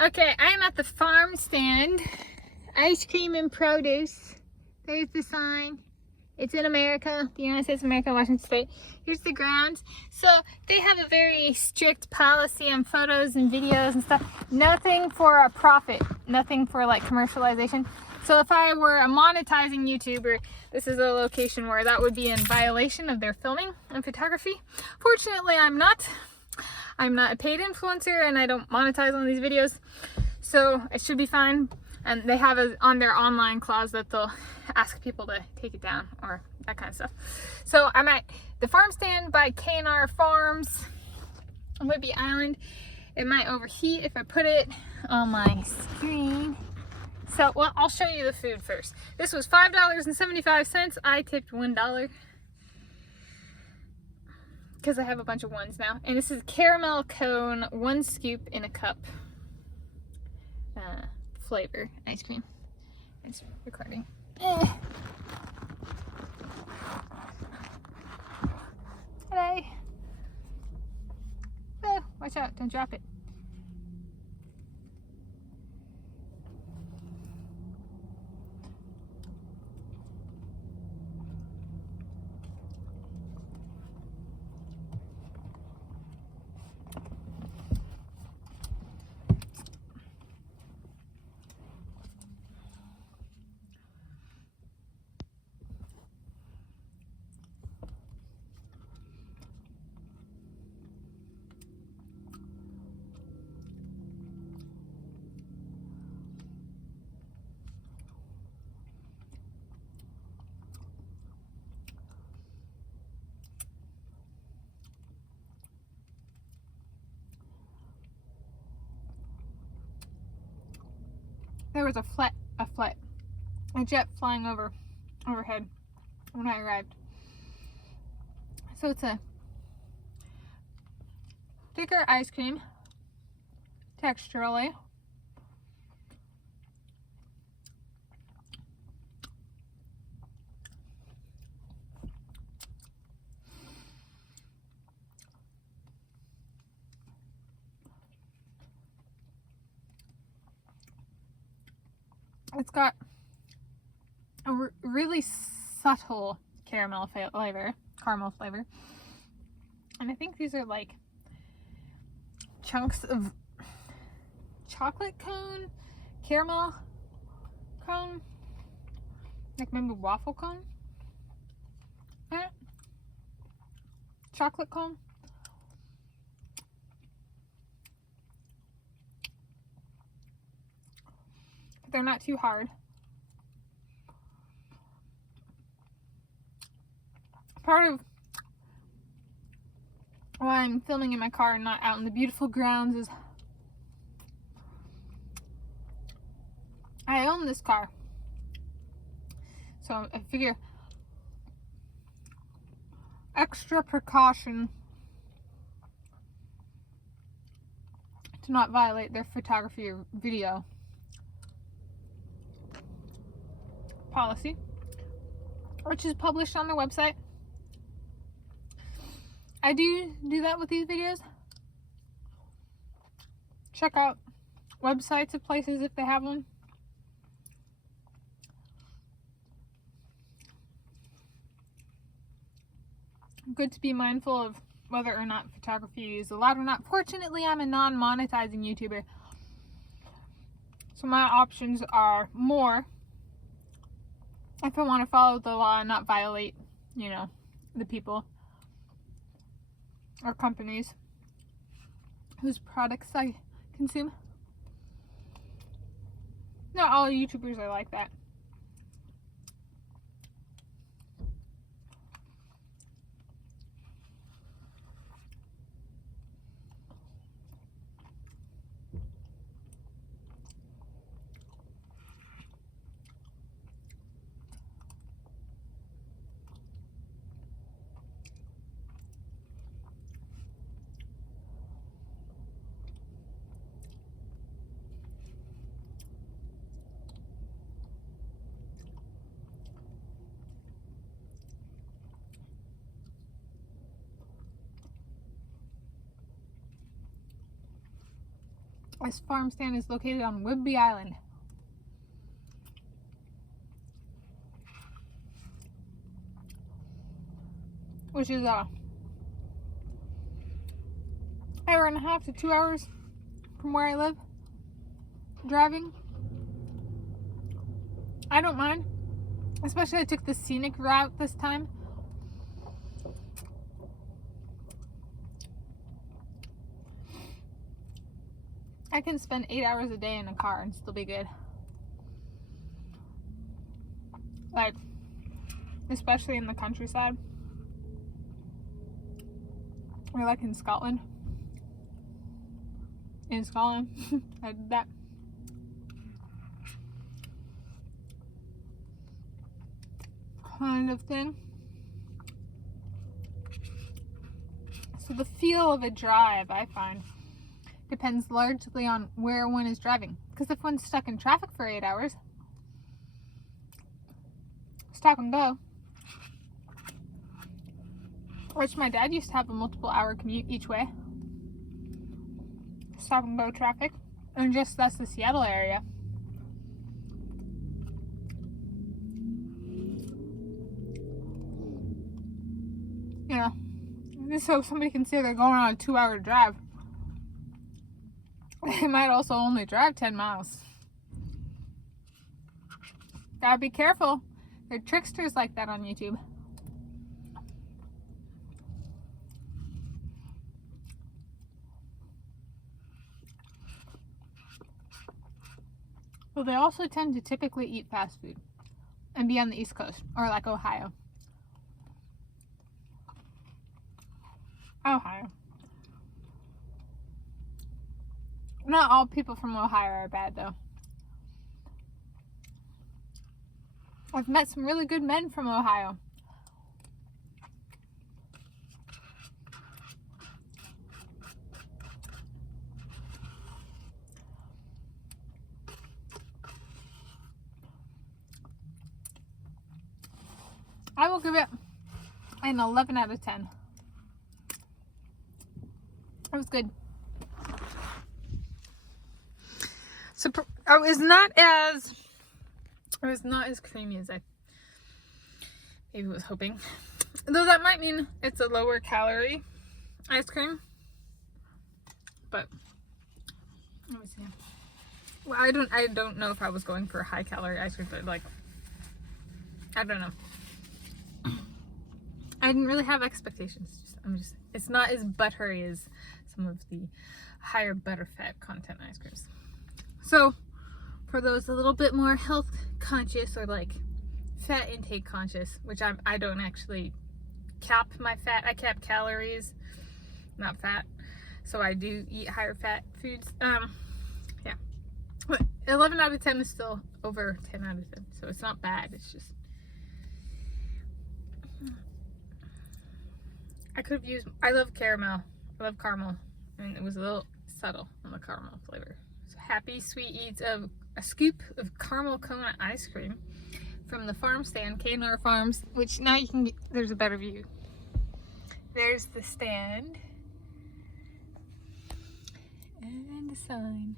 Okay, I'm at the farm stand. Ice cream and produce. There's the sign. It's in America, the United States of America, Washington State. Here's the grounds. So they have a very strict policy on photos and videos and stuff. Nothing for a profit, nothing for like commercialization. So if I were a monetizing YouTuber, this is a location where that would be in violation of their filming and photography. Fortunately, I'm not. I'm not a paid influencer and I don't monetize on these videos, so it should be fine. And they have on their online clause that they'll ask people to take it down or that kind of stuff. So I'm at the farm stand by K&R Farms on Whidbey Island. It might overheat if I put it on my screen. So, well, I'll show you the food first. This was $5.75. I tipped $1. Because I have a bunch of ones now. And this is caramel cone, 1 scoop in a cup flavor ice cream. It's recording. Hello. Oh, watch out, don't drop it. There was a jet flying overhead when I arrived. So it's a thicker ice cream, texturally. It's got a really subtle caramel flavor, and I think these are like chunks of chocolate cone, caramel cone, like maybe waffle cone, chocolate cone. They're not too hard. Part of why I'm filming in my car and not out in the beautiful grounds is I own this car. So I figure extra precaution to not violate their photography or video policy, which is published on their website. I do that with these videos. Check out websites of places if they have one. Good to be mindful of whether or not photography is allowed or not. Fortunately, I'm a non-monetizing YouTuber, so my options are more if I want to follow the law and not violate, the people or companies whose products I consume. Not all YouTubers are like that. This farm stand is located on Whidbey Island. Which is hour and a half to 2 hours from where I live. Driving. I don't mind. Especially I took the scenic route this time. I can spend 8 hours a day in a car and still be good. Like, especially in the countryside. Or like in Scotland. In Scotland, I did that. Kind of thing. So the feel of a drive, I find, depends largely on where one is driving. Because if one's stuck in traffic for 8 hours, stop and go. Which my dad used to have a multiple hour commute each way. Stop and go traffic. And just that's the Seattle area. You know, just so somebody can say they're going on a 2-hour drive. They might also only drive 10 miles. Gotta be careful. There are tricksters like that on YouTube. Well, they also tend to typically eat fast food and be on the East Coast, or like Ohio. Ohio. Not all people from Ohio are bad, though. I've met some really good men from Ohio. I will give it an 11 out of 10. It was good. So it was not as creamy as I maybe was hoping. Though that might mean it's a lower calorie ice cream. But let me see. Well, I don't know if I was going for high calorie ice cream, but like, I don't know. I didn't really have expectations. It's not as buttery as some of the higher butterfat content ice creams. So for those a little bit more health conscious or like fat intake conscious, which I don't actually cap my fat. I cap calories, not fat. So I do eat higher fat foods. Yeah. But 11 out of 10 is still over 10 out of 10. So it's not bad. It's just, I could have used, I love caramel. I love caramel. And it was a little subtle on the caramel flavor. So happy sweet eats of a scoop of caramel cone ice cream from the farm stand, K&R Farms, which now you can, there's a better view. There's the stand. And the sign.